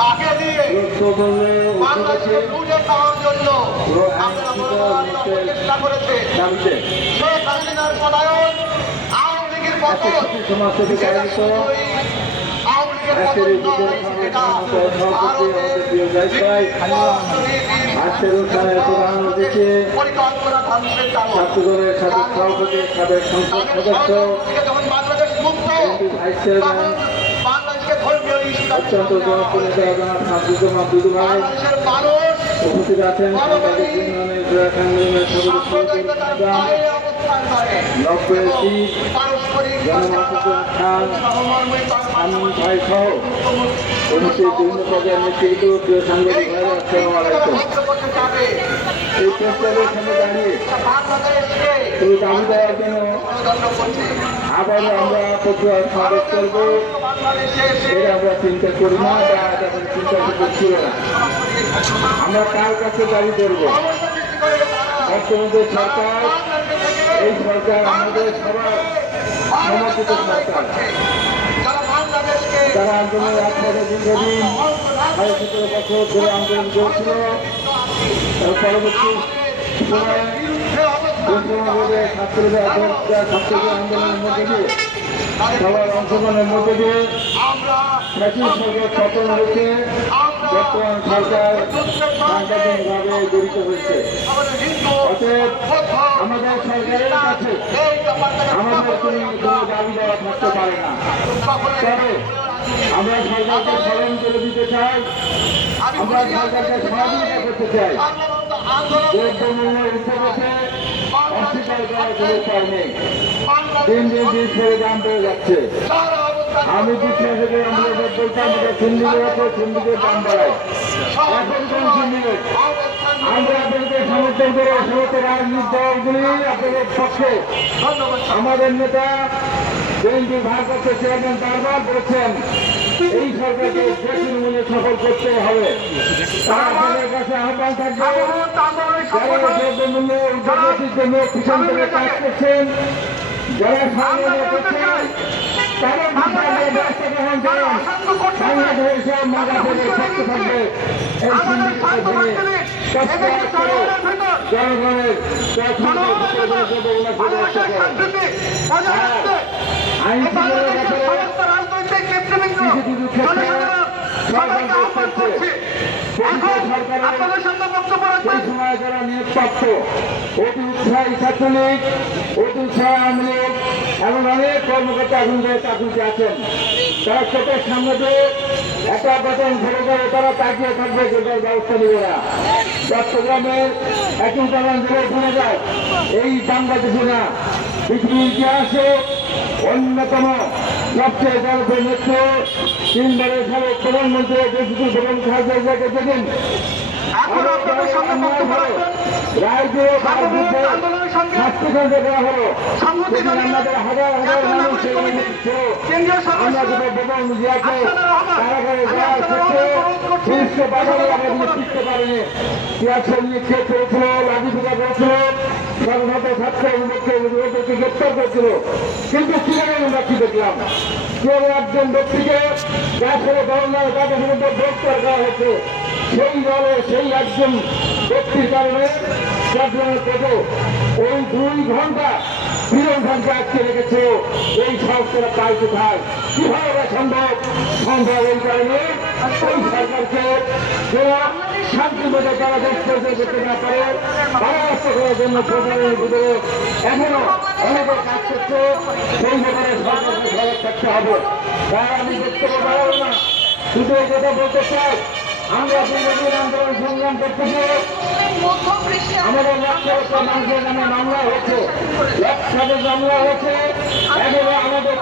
তাকে দিয়ে বাংলাদেশকে বুঝে দেওয়ার জন্য আপনারা চেষ্টা করেছে। শেখ হাসিনার পলায়ন আওয়ামী লীগের পতন। ছাত্রদলের সাবেক সভাপতি সাবেক সংসদ সদস্য ভাইস চেয়ারম্যান, অত্যন্ত জনপ্রিয় জনাব মাহবুবুর মাহবুবুর ভাই উপস্থিত আছেন নব্বই জনমানুষের খান, সহমর্মী আমি ভাই সহ উপস্থিত বিভিন্ন পর্যায়ের নেতৃত্ব প্রিয় সাংবাদিক ভাইরা আসসালামু আলাইকুম এই প্রস্তাবের সামনে দাঁড়িয়ে এই দাবি আমরা প্রতিবাদ সমাবেশ করব এটা আমরা চিন্তা করি না চিন্তা করতে ছিল না আমরা কার কাছে দাবি করব? তারা যে সরকার, এই সরকার আমাদের সবার সমর্থিত সরকার। যারা আন্দোলনের পথে দীর্ঘদিন সাড়ে সতেরো বছর ধরে আন্দোলন করছিল, তার পরবর্তী সময়ে ছাত্রদের ছাত্রদের আন্দোলনের মধ্যে দিয়ে সবার অংশগ্রহণের মধ্যে দিয়ে আমরা ফ্যাসিস্ট সরকার পতন হয়েছে। বর্তমান সরকার সাংগঠনিকভাবে জড়িত হয়েছে। অতএব আমাদের সরকারের কাছে আমাদের কোনো দাবি দেওয়া থাকতে পারে না। তবে আমরা সরকারকে স্মরণ করে দিতে চাই। আমরা সরকারকে সহযোগিতা করতে চাই। দ্রব্যমূল্য উঠে গেছে নেই দিন দিন দিন বেড়ে যাচ্ছে আমি বিশ্বাস করি আমরা বলতাম দাম বাড়ায় এখন কোন সিন্ডিকেট আমরা আপনাদেরকে সমর্থন করে সমস্ত রাজনীতি দলগুলি আপনাদের পক্ষে আমাদের নেতা বিএনপি ভারপ্রাপ্ত চেয়ারম্যান বারবার বলেছেন এই সরকারকে তৃণমূলে সফল করতে হবে। আপনাদের কাছে আহ্বান থাকবে আন্দোলনের যারা দ্রব্যমূল্য উদ্যোগতির জন্য পিছন থেকে কাজ করছেন যারা সংগ্রাম করছেন তাদের বিরুদ্ধে ব্যবস্থা গ্রহণ করুন। বাংলাদেশে মাথা থেকে থাকতে থাকবে। এই সিন্ডিকেটের দিনে তৎপর করে জনগণের আইন শৃঙ্খলার ব্যাপারে সেই সময় যারা নিয়োগপ্রাপ্ত অতি উৎসাহী ছাত্রলীগ অতি উৎসাহী আওয়ামী লীগ এমন অনেক কর্মকর্তা এখন চাকরিতে আছেন তারা চোখের সামনে দিয়ে একটা বেতন ধরে ধরে তারা তাকিয়ে থাকবে যেটার ব্যবস্থা নেবে না চট্টগ্রামের একই এই বাংলাদেশে অন্যতম সবচেয়ে গর্বের নেত্র তিনবারের সাবেক প্রধানমন্ত্রী বেগম খালেদা জিয়াকে দেখেন। পারেনি করেছিল লাঠি পূজা করেছিল ছাত্র গ্রেপ্তার করেছিল কিন্তু সেখানে আমরা কি দেখলাম? কেউ একজন ব্যক্তিকে যার দল নয় তাদের মধ্যে গ্রেপ্তার করা হয়েছে। সেই দলে সেই একজন ব্যক্তির কারণে চট্টগ্রামের পেটে ওই দুই ঘণ্টা বিরল ঘণ্টা আটকে রেখেছে। এই সংস্কার কাজ কোথায়? কীভাবে সম্ভব? সম্ভব এই কারণে ওই সরকারকে যারা শান্তি মতো তারা দেশ করতে না পারে পরামর্শ করার জন্য সরকারের ভিতরে এখনও অনেকে কাজ করছে, সেই ব্যাপারে সরকারকে সজাগ থাকতে হবে। তাই আমি বক্তব্য বাড়াবো না। শুধু এই কথা আমাদের মামলা আমাদের